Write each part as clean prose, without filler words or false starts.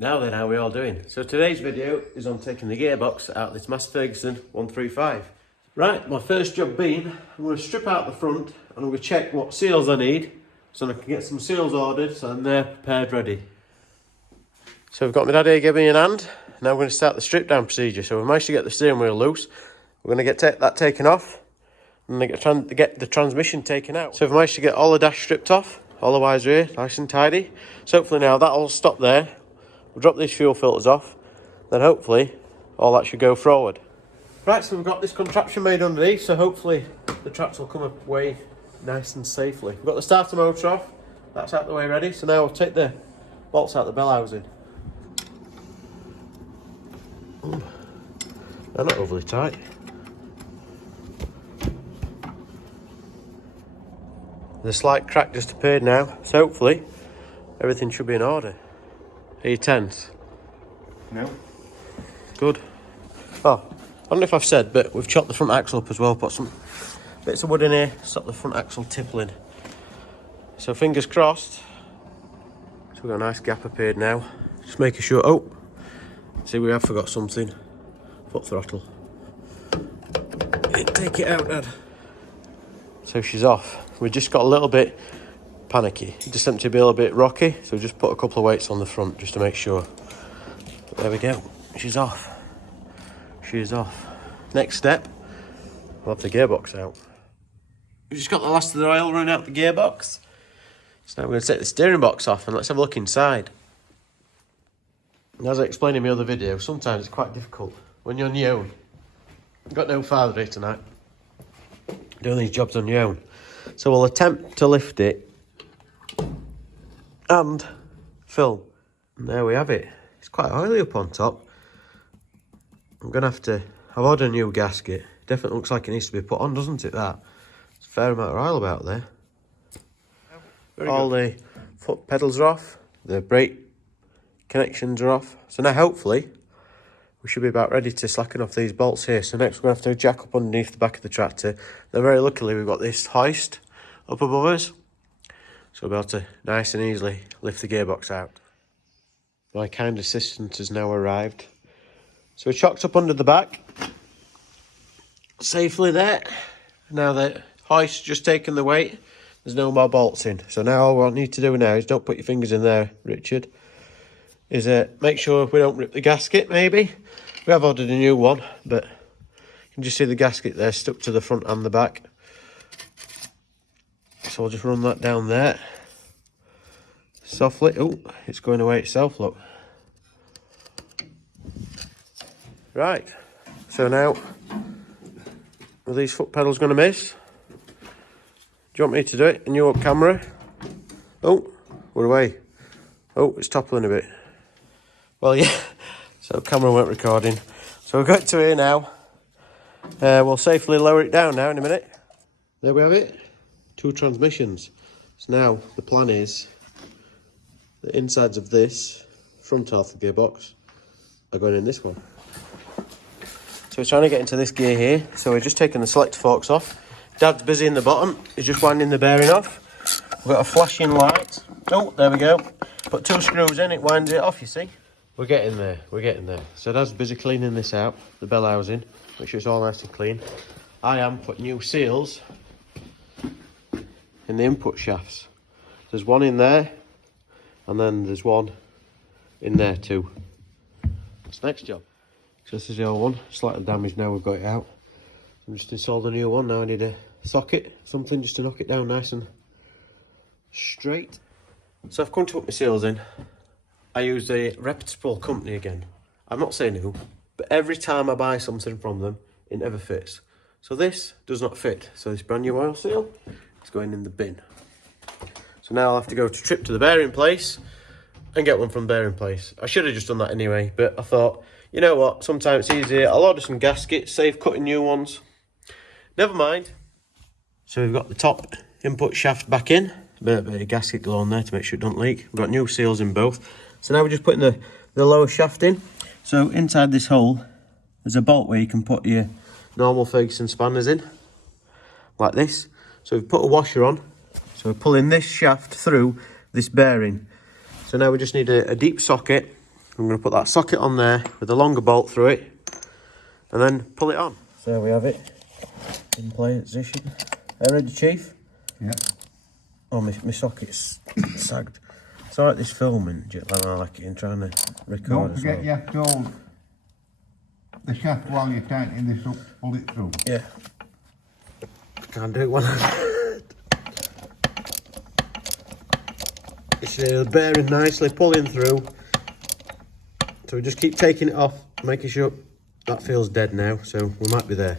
Now then, how are we all doing? So today's video is on taking the gearbox out of this Massey Ferguson 135. Right, my first job being, I'm going to strip out the front and I'm going to check what seals I need so I can get some seals ordered so I'm there prepared ready. So we've got my dad here giving me an hand. Now we're going to start the strip down procedure. So we managed to get the steering wheel loose. We're going to get that taken off and get the transmission taken out. So we've managed to get all the dash stripped off, all the wires are here, nice and tidy. So hopefully now that'll stop there. We'll drop these fuel filters off, then hopefully all that should go forward. Right, so we've got this contraption made underneath, so hopefully the tracks will come away nice and safely. We've got the starter motor off, that's out the way ready, so now we'll take the bolts out the bell housing. They're not overly tight. The slight crack just appeared now, so hopefully everything should be in order. Are you tense? No. Good. Oh, I don't know if I've said, but we've chopped the front axle up as well, put some bits of wood in here, stop the front axle tippling. So fingers crossed. So we've got a nice gap appeared now. Just making sure, oh, see we have forgot something. Foot throttle. Take it out, Dad. So she's off. We just got a little bit panicky. It just seemed to be a little bit rocky, so we just put a couple of weights on the front just to make sure. But there we go. She's off. She is off. Next step, we'll have the gearbox out. We've just got the last of the oil running out the gearbox. So now we're going to take the steering box off and let's have a look inside. And as I explained in my other video, sometimes it's quite difficult when you're on your own. You've got no father here tonight. Doing these jobs on your own. So we'll attempt to lift it and film. And there we have it. It's quite oily up on top. I'm going to have to... I've ordered a new gasket. Definitely looks like it needs to be put on, doesn't it, that? There's a fair amount of oil about there. All the foot pedals are off. The brake connections are off. So now hopefully we should be about ready to slacken off these bolts here. So next we're going to have to jack up underneath the back of the tractor. Then very luckily we've got this hoist up above us. So we'll be able to nice and easily lift the gearbox out. My kind assistant has now arrived. So we're chocked up under the back. Safely there. Now the hoist's just taken the weight. There's no more bolts in. So now all we need to do now is don't put your fingers in there, Richard. Is make sure we don't rip the gasket maybe. We have ordered a new one, but you can just see the gasket there stuck to the front and the back. So I'll just run that down there. Softly. Oh, it's going away itself, look. Right. So now, are these foot pedals going to miss? Do you want me to do it in your camera? Oh, we're away. Oh, it's toppling a bit. Well, yeah. So camera weren't recording. So we've got to here now. We'll safely lower it down now in a minute. There we have it. 2 transmissions. So now the plan is the insides of this front half of the gearbox are going in this one. So we're trying to get into this gear here. So we're just taking the selector forks off. Dad's busy in the bottom. He's just winding the bearing off. We've got a flashing light. Oh, there we go. Put 2 screws in, it winds it off, you see. We're getting there, we're getting there. So Dad's busy cleaning this out, the bell housing, make sure it's all nice and clean. I am putting new seals in the input shafts. There's one in there, and then there's one in there too. That's the next job. So this is the old one, slightly damaged now we've got it out. I'm just installed a new one, now I need a socket, something just to knock it down nice and straight. So I've come to put my seals in. I use a reputable company again. I'm not saying who, but every time I buy something from them, it never fits. So this does not fit. So this brand new oil seal is going in the bin. So now I'll have to go to trip to the bearing place and get one from bearing place. I should have just done that anyway, but I thought, you know what, sometimes it's easier. I'll order some gaskets, save cutting new ones. Never mind. So we've got the top input shaft back in. A bit of gasket glue on there to make sure it don't leak. We've got new seals in both. So now we're just putting the lower shaft in. So inside this hole, there's a bolt where you can put your normal Ferguson spanners in, like this. So we've put a washer on. So we're pulling this shaft through this bearing. So now we just need a deep socket I'm going to put that socket on there with a longer bolt through it and then pull it on. So there we have it in play position. Ready, Chief? Yeah. Oh, my socket's sagged. It's like this filming, I like it in trying to record. Don't forget you have to hold the shaft while you're tightening this up, pull it through. Yeah. Can't do it one. It's bearing nicely, pulling through. So we just keep taking it off, making sure that feels dead now, so we might be there.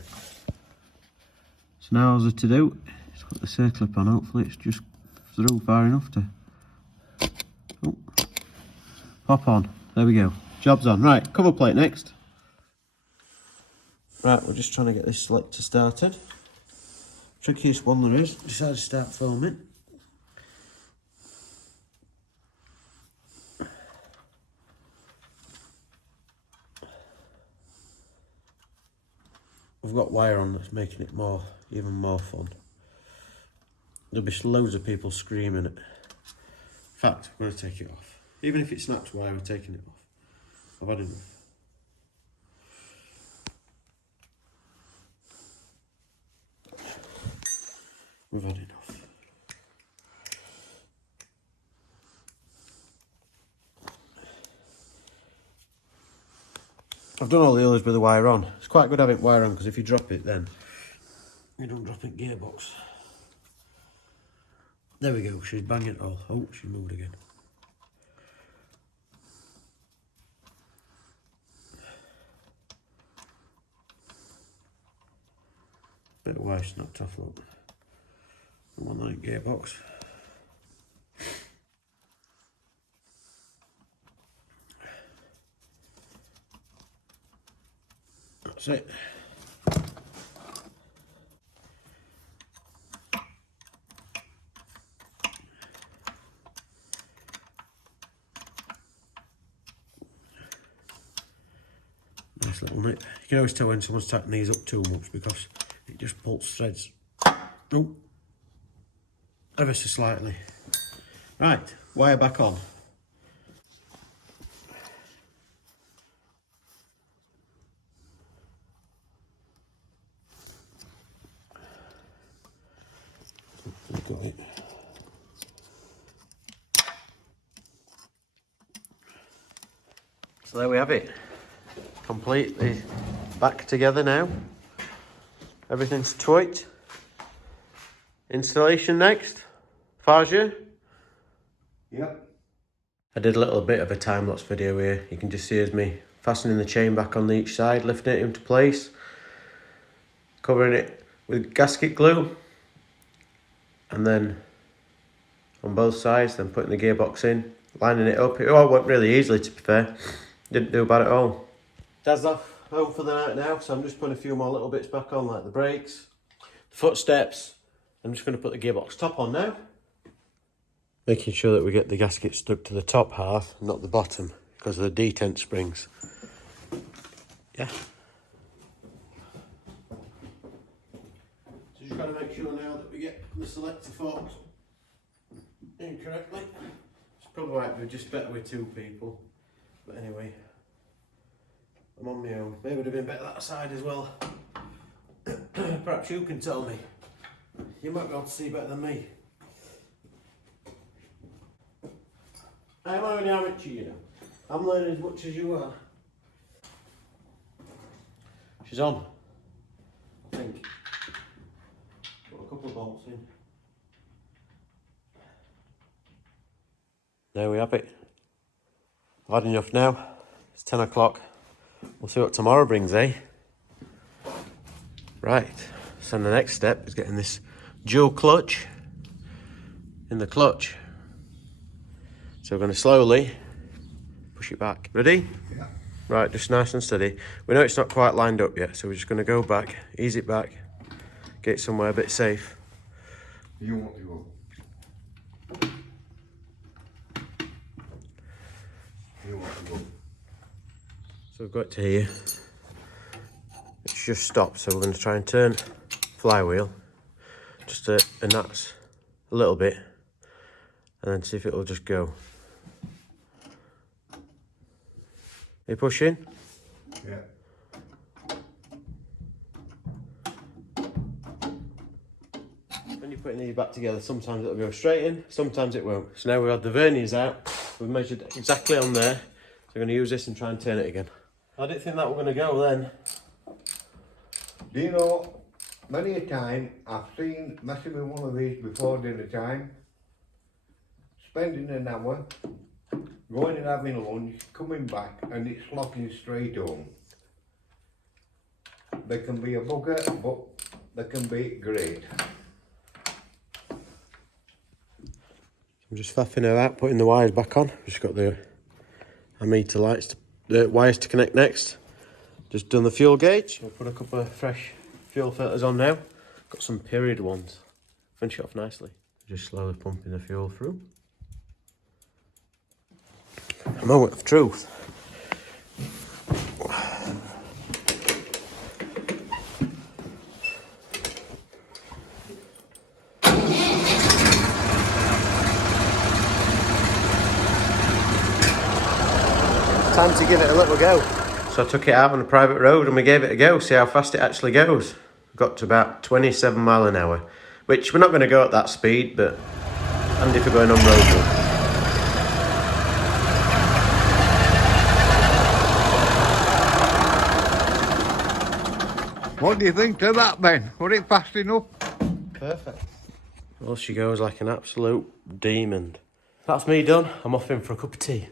So now all there's to do, just put the circlip on, hopefully it's just through far enough to pop on. There we go, job's on. Right, cover plate next. Right, we're just trying to get this selector started. Trickiest one there is. Decided to start filming. We've got wire on that's making it even more fun. There'll be loads of people screaming it. In fact, I'm going to take it off. Even if it snaps wire, we're taking it off. I've had enough. We've had enough. I've done all the others with the wire on. It's quite good having wire on because if you drop it then you don't drop it gearbox. There we go, she's banging it all. Oh, she moved again. Bit of wire snapped off, look. I want that gearbox. That's it. Nice little nip. You can always tell when someone's tightening these up too much because it just pulls threads. Oh, ever so slightly. Right, wire back on. Got it. So there we have it. Completely back together now. Everything's tight. Installation next. Farzia? Yep. I did a little bit of a time-lapse video here. You can just see as me fastening the chain back on each side, lifting it into place, covering it with gasket glue, and then on both sides, then putting the gearbox in, lining it up. It all went really easily, to be fair. Didn't do bad at all. Dad's off home for the night now, so I'm just putting a few more little bits back on, like the brakes, the footsteps. I'm just going to put the gearbox top on now. Making sure that we get the gasket stuck to the top half, not the bottom, because of the detent springs. Yeah. So just got to make sure now that we get the selector forks in correctly. It's probably right, we're just better with two people. But anyway, I'm on my own. Maybe it would have been better that side as well. Perhaps you can tell me. You might be able to see better than me. I'm only amateur, you know. I'm learning as much as you are. She's on, I think. Got a couple of bolts in. There we have it. I've had enough now. It's 10 o'clock. We'll see what tomorrow brings, eh? Right, so the next step is getting this dual clutch in the clutch. So we're going to slowly push it back. Ready? Yeah. Right, just nice and steady. We know it's not quite lined up yet, so we're just going to go back, ease it back, get it somewhere a bit safe. You want to go. You want to go. So we've got it to here. It's just stopped, so we're going to try and turn flywheel just to, and that's a little bit, and then see if it'll just go. You pushing? Yeah. When you're putting these back together, sometimes it'll go straight in, sometimes it won't. So now we've had the verniers out, we've measured exactly on there. So we're going to use this and try and turn it again. I didn't think that were going to go then. Do you know, many a time I've seen messing with one of these before dinner time, spending an hour, going and having lunch, coming back, and it's locking straight home. They can be a bugger, but they can be great. I'm just faffing her out, putting the wires back on. Just got the ammeter lights, the wires to connect next. Just done the fuel gauge. We'll put a couple of fresh fuel filters on now. Got some period ones. Finish it off nicely. Just slowly pumping the fuel through. A moment of truth. Time to give it a little go. So I took it out on a private road and we gave it a go, see how fast it actually goes. Got to about 27 mile an hour, which we're not going to go at that speed, but handy for going on road. What do you think of that, Ben? Was it fast enough? Perfect. Well, she goes like an absolute demon. That's me done. I'm off in for a cup of tea.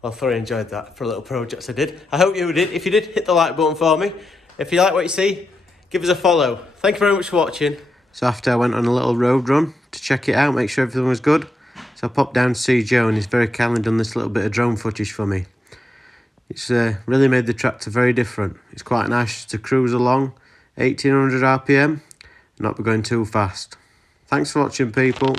Well, I thoroughly enjoyed that for a little project I did. I hope you did. If you did, hit the like button for me. If you like what you see, give us a follow. Thank you very much for watching. So after I went on a little road run to check it out, make sure everything was good. So I popped down to see Joe and he's very kindly done this little bit of drone footage for me. It's really made the tractor very different. It's quite nice to cruise along, 1800 RPM, not be going too fast. Thanks for watching, people.